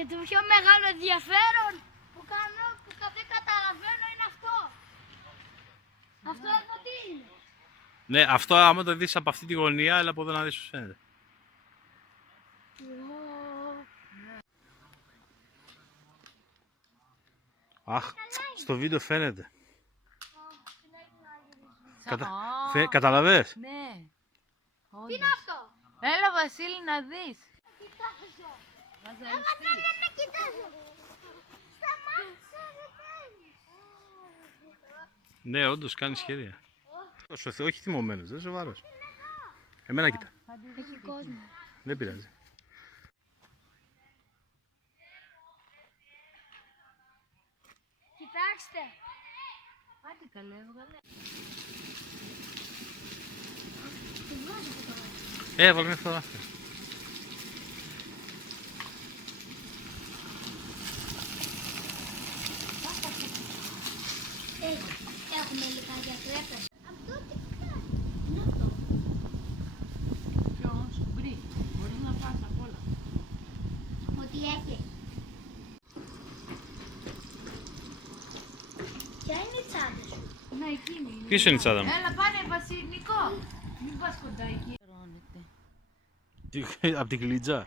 Και το πιο μεγάλο ενδιαφέρον που δεν καταλαβαίνω είναι αυτό. Αυτό εδώ τι είναι? Ναι, αυτό άμα το δεις από αυτή τη γωνία, αλλά από εδώ να δεις πώς φαίνεται. Αχ, στο βίντεο φαίνεται. Καταλαβες? Ναι. Τι είναι αυτό? Έλα Βασίλη να δεις. Κοιτάζω. Μαζαριστείς. Εγώ θέλω να κοιτάζω. Σταμάτησε να κάνεις. Ναι, όντως κάνει σχέδια. Στο Θεό, όχι θυμωμένος, δεν σοβαρός. Εμένα κοίτα. Έχει κόσμο. Δεν πειράζει. Κοιτάξτε. Άντε καλέ, έβγαλε. Τι βγάζω από τώρα. Έβαλε μια φωτογραφία. Έχουμε υλικά για κρέπες. Αυτό τι κάνει? Είναι αυτό. Ποιος, μπρι. Μπορείς να φας απ' όλα. Ό,τι έχει. Ποια είναι η τσάντα σου? Να εκείνη είναι. Ποιος είναι η τσάντα μου? Έλα πάνε Βασιλικό. Μην πας κοντά εκεί. Απ' την κλίτσα.